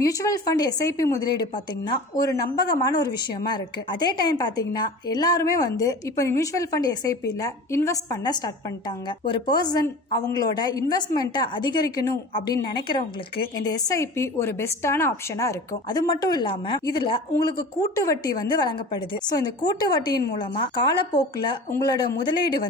Mutual fund SIP முதலீடு பாத்தீங்கன்னா ஒரு நம்பகமான ஒரு விஷயமா இருக்கு. அதே டைம் பாத்தீங்கன்னா எல்லாருமே இப்போ மியூச்சுவல் ஃபண்ட் எஸ்ஐபில இன்வெஸ்ட் பண்ண ஸ்டார்ட் பண்ணிட்டாங்க. ஒரு பர்சன் அவங்களோட இன்வெஸ்ட்மெண்ட்டை அதிகரிக்கணும் அப்படின்னு நினைக்கிறவங்களுக்கு இந்த எஸ்ஐபி ஒரு பெஸ்டான ஆப்ஷனா இருக்கும். அது மட்டும் இல்லாம இதுல உங்களுக்கு கூட்டு வட்டி வழங்கப்படுது. சோ இந்த கூட்டு வட்டியின் மூலமா காலப்போக்குல உங்களோட முதலீடு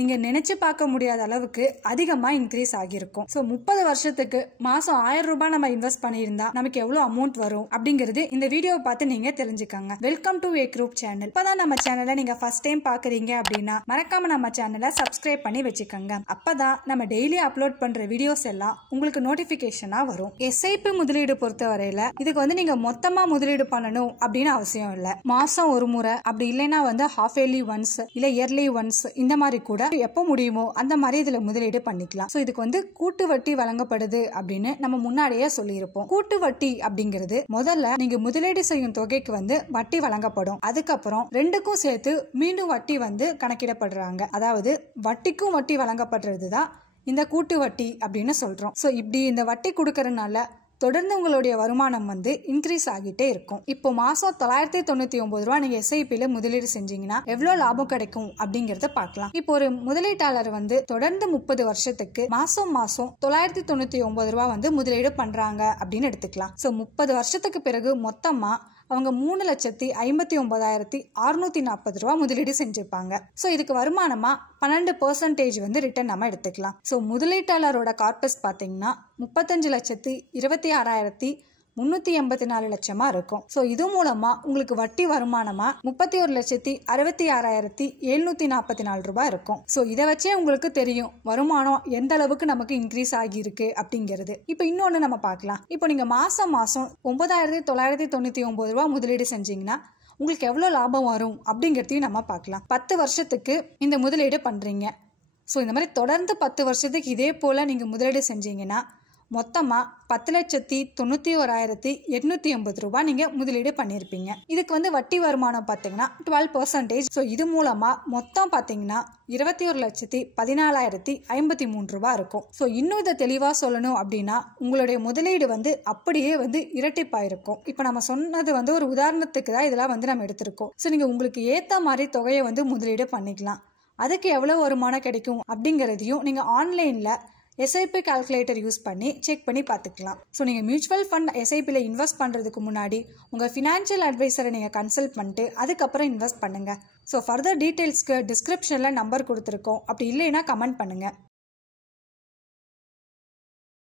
நீங்க நினைச்சு பார்க்க முடியாத அளவுக்கு அதிகமா இன்க்ரீஸ் ஆகியிருக்கும். சோ 30 வருஷத்துக்கு மாசம் 1000 ரூபாய் நம்ம இன்வெஸ்ட் பண்ணியிருந்தா நமக்கு எவ்வளவு அமௌண்ட் வரும் அப்படிங்கிறது இந்த வீடியோவை பார்த்து நீங்க தெரிஞ்சுக்கங்க. Welcome to A group channel. இப்பதான் நம்ம சேனலை நீங்க ஃபர்ஸ்ட் டைம் பாக்குறீங்க அப்படின்னா மறக்காம நம்ம சேனலை சப்ஸ்கிரைப் பண்ணி வச்சுக்கோங்க. அப்பதான் நம்ம டெய்லி அப்லோட் பண்ற வீடியோஸ் எல்லாம் உங்களுக்கு நோட்டிபிகேஷனா வரும். எஸ்ஐபி முதலீடு பொறுத்த வரையில இதுக்கு நீங்க மொத்தமா முதலீடு பண்ணணும் அப்படின்னு அவசியம் இல்ல. மாசம் ஒரு முறை அப்படி இல்லைன்னா ஹாஃப் இயர்லி ஒன்ஸ் இல்ல இயர்லி ஒன்ஸ் இந்த மாதிரி கூட எப்போ முடியுமோ அந்த மாதிரி இதுல முதலீடு பண்ணிக்கலாம். சோ இதுக்கு கூட்டு வட்டி வழங்கப்படுது அப்படின்னு நம்ம முன்னாடியே சொல்லியிருப்போம். கூட்டு வட்டி அப்படிங்கிறது முதல்ல நீங்க முதலீடு செய்யும் தொகைக்கு வட்டி வழங்கப்படும். அதுக்கப்புறம் ரெண்டுக்கும் சேர்த்து மீண்டும் வட்டி கணக்கிடப்படுறாங்க. அதாவது வட்டிக்கும் வட்டி வழங்கப்படுறதுதான் இந்த கூட்டு வட்டி அப்படின்னு சொல்றோம். சோ இப்படி இந்த வட்டி கொடுக்கறதுனால தொடர்ந்து உங்களுடைய வருமானம் இன்க்ரீஸ் ஆகிட்டே இருக்கும். இப்போ மாசம் 999 ரூபாய் நீங்க எஸ்ஐபில முதலீடு செஞ்சீங்கன்னா எவ்வளவு லாபம் கிடைக்கும் அப்படிங்கறத பார்க்கலாம். இப்போ ஒரு முதலீட்டாளர் தொடர்ந்து 30 வருஷத்துக்கு மாசம் 999 ரூபாய் முதலீடு பண்றாங்க அப்படின்னு எடுத்துக்கலாம். சோ 30 வருஷத்துக்கு பிறகு மொத்தமா அவங்க 3,59,640 ரூபாய் முதலீடு செஞ்சிருப்பாங்க. சோ இதுக்கு வருமானமா 12% ரிட்டர்ன் நம்ம எடுத்துக்கலாம். சோ முதலீட்டாளரோட கார்பஸ் பாத்தீங்கன்னா 35,26,384 லட்சமா இருக்கும். சோ இது மூலமா உங்களுக்கு வட்டி வருமானமா 31,66,744 ரூபாய் இருக்கும். சோ இதை வச்சே உங்களுக்கு தெரியும் வருமானம் எந்த அளவுக்கு நமக்கு இன்க்ரீஸ் ஆகி இருக்கு அப்படிங்கிறது. இப்ப இன்னொன்னு நம்ம பார்க்கலாம். இப்போ நீங்க மாசம் 9,999 ரூபாய் முதலீடு செஞ்சீங்கன்னா உங்களுக்கு எவ்வளவு லாபம் வரும் அப்படிங்கறதையும் நம்ம பார்க்கலாம். 10 வருஷத்துக்கு இந்த முதலீடு பண்றீங்க. சோ இந்த மாதிரி தொடர்ந்து 10 வருஷத்துக்கு இதே போல நீங்க முதலீடு செஞ்சீங்கன்னா மொத்தமா 10,91,880 ரூபாய் நீங்க முதலீடு பண்ணிருப்பீங்க. இதுக்கு வட்டி வருமானம் பாத்தீங்கன்னா 12%. சோ இது மூலமா மொத்தம் பாத்தீங்கன்னா 21,14,053 ரூபாய் இருக்கும். சோ இன்னும் இதை தெளிவா சொல்லணும் அப்படின்னா உங்களுடைய முதலீடு அப்படியே இரட்டிப்பாயிருக்கும். இப்ப நம்ம சொன்னது ஒரு உதாரணத்துக்கு தான் இதெல்லாம் நம்ம எடுத்திருக்கோம். சோ நீங்க உங்களுக்கு ஏத்த மாதிரி தொகையை முதலீடு பண்ணிக்கலாம். அதுக்கு எவ்வளவு வருமானம் கிடைக்கும் அப்படிங்கறதையும் நீங்க ஆன்லைன்ல எஸ்ஐபி கால்குலேட்டர் யூஸ் பண்ணி செக் பண்ணி பார்த்துக்கலாம். ஸோ நீங்கள் மியூச்சுவல் ஃபண்ட் எஸ்ஐபியில் இன்வெஸ்ட் பண்ணுறதுக்கு முன்னாடி உங்கள் ஃபினான்ஷியல் அட்வைசரை நீங்கள் கன்சல்ட் பண்ணிட்டு அதுக்கப்புறம் இன்வெஸ்ட் பண்ணுங்கள். ஸோ ஃபர்தர் டீட்டெயில்ஸ்க்கு டிஸ்கிரிப்ஷனில் நம்பர் கொடுத்துருக்கோம். அப்படி இல்லைன்னா கமெண்ட் பண்ணுங்கள்.